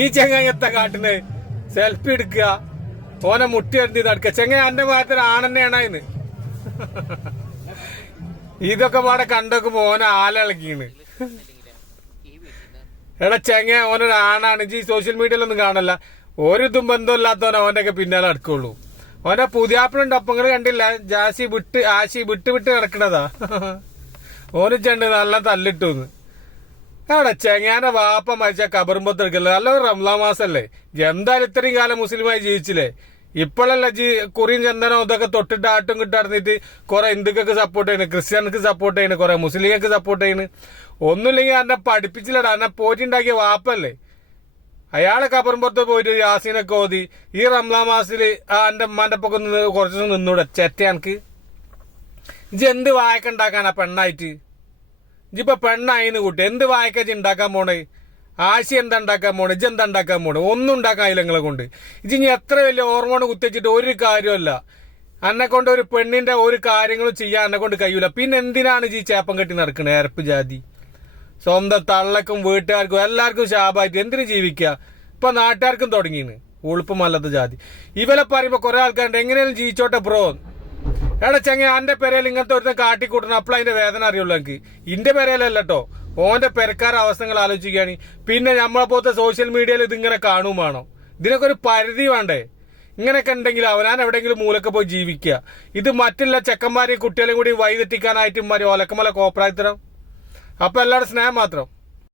ഈ ചെങ്ങായത്തെ കാട്ടിന് സെൽഫി എടുക്കുക, ഓനെ മുട്ടി എഴുതി നടക്കുക. ചെങ്ങ എന്റെ ഭാഗത്തിന് ആണെന്നെയാണ് അതിന്. ഇതൊക്കെ പാടെ കണ്ടോക്കുമ്പോ ഓനെ ആലിളക്കീണ്. എടാ ചെങ്ങ ഓനൊരു ആണാണ്. ഈ സോഷ്യൽ മീഡിയയിലൊന്നും കാണല്ല. ഒരിതും ബന്ധമില്ലാത്തവനെ ഓന്റെ ഒക്കെ പിന്നാലെ നടക്കുള്ളൂ. ഓനെ പുതിയാപ്പിളുണ്ട്. അപ്പങ്ങള് കണ്ടില്ല, ആശി വിട്ട് കിടക്കണതാ. ഓന് ചെണ്ട് നല്ല തല്ലിട്ടൂന്ന്. എവിടെ ചെങ്ങാന്റെ വാപ്പ മരിച്ച കബറുമ്പത്ത് എടുക്കല്ലേ. നല്ലൊരു റംലാൻ മാസല്ലേ. എന്തായാലും ഇത്രയും കാലം മുസ്ലിമായി ജീവിച്ചില്ലേ. ഇപ്പോഴല്ല കുറിയും ചന്ദനോ ഇതൊക്കെ തൊട്ടിട്ട് ആട്ടും കിട്ടടന്നിട്ട് കുറെ ഹിന്ദുക്കൾക്ക് സപ്പോർട്ട് ചെയ്യുന്നു, ക്രിസ്ത്യാനിക്ക് സപ്പോർട്ട് ചെയ്യുന്നു, കുറെ മുസ്ലിങ്ങൾക്ക് സപ്പോർട്ട് ചെയ്യുന്നു. ഒന്നുമില്ലെങ്കിൽ എന്നെ പഠിപ്പിച്ചില്ലടാ. എന്നെ പോയിട്ടുണ്ടാക്കിയ വാപ്പല്ലേ. അയാളെ കബറുമ്പുറത്ത് പോയിട്ട് യാസീനൊക്കെ ഓതി ഈ റംലാൻ മാസത്തില് എന്റെ ഉമ്മാന്റെ ഒപ്പൊക്കെ നിന്ന് കുറച്ചു ദിവസം നിന്നൂടെ ചെറ്റ എനിക്ക്. ഇജ് എന്ത് വായക്ക ഉണ്ടാക്കാനാ പെണ്ണായിട്ട്? ഇജിപ്പൊ പെണ്ണായിന്ന് കൂട്ടി എന്ത് വായക്ക ഇജ് ഉണ്ടാക്കാൻ പോണേ? ആശി എന്താ ഉണ്ടാക്കാൻ പോണേ? ഇജ് എന്താ ഉണ്ടാക്കാൻ പോണേ? ഒന്നും ഉണ്ടാക്കാനില്ല നിങ്ങളെ കൊണ്ട്. ഇജ് ഇനി എത്ര വലിയ ഹോർമോൺ കുത്തിച്ചിട്ട് ഒരു കാര്യമല്ല. എന്നെ കൊണ്ട് ഒരു പെണ്ണിന്റെ ഒരു കാര്യങ്ങളും ചെയ്യാൻ എന്നെ കൊണ്ട് കഴിയൂല. പിന്നെ എന്തിനാണ് ഈ ചേപ്പം കെട്ടി നടക്കണേ? അരപ്പ് ജാതി. സ്വന്തം തള്ളക്കും വീട്ടുകാർക്കും എല്ലാവർക്കും ശാപായിട്ട് എന്തിനു ജീവിക്കുക? ഇപ്പൊ നാട്ടുകാർക്കും തുടങ്ങിയാണ് ഉളുപ്പമല്ലാത്ത ജാതി. ഇവരെ പറയുമ്പോ കുറെ ആൾക്കാരുണ്ട് എങ്ങനെയാലും ജീവിച്ചോട്ടെ ബ്രോ. എടാ ചെങ്ങ എന്റെ പെരയിൽ ഇങ്ങനത്തെ ഒരുത്തം കാട്ടിക്കൂട്ടണം. അപ്പോൾ അതിന്റെ വേദന അറിയുള്ളൂ എനിക്ക്. ഇന്റെ പെരയിലല്ലോ, ഓന്റെ പെരക്കാരുടെ അവസ്ഥകൾ ആലോചിക്കുകയാണ്. പിന്നെ നമ്മളെ പോലത്തെ സോഷ്യൽ മീഡിയയിൽ ഇതിങ്ങനെ കാണും വേണോ? ഇതിനൊക്കെ ഒരു പരിധി വേണ്ടേ? ഇങ്ങനെയൊക്കെ ഉണ്ടെങ്കിൽ അവനാൻ എവിടെയെങ്കിലും മൂലൊക്കെ പോയി ജീവിക്കുക. ഇത് മറ്റുള്ള ചെക്കന്മാരെയും കുട്ടികളെയും കൂടി വഴിതെറ്റിക്കാനായിട്ട് ഒലക്കമല കോപ്രായത്തരം. അപ്പൊ എല്ലാവരും സ്നേഹം മാത്രം.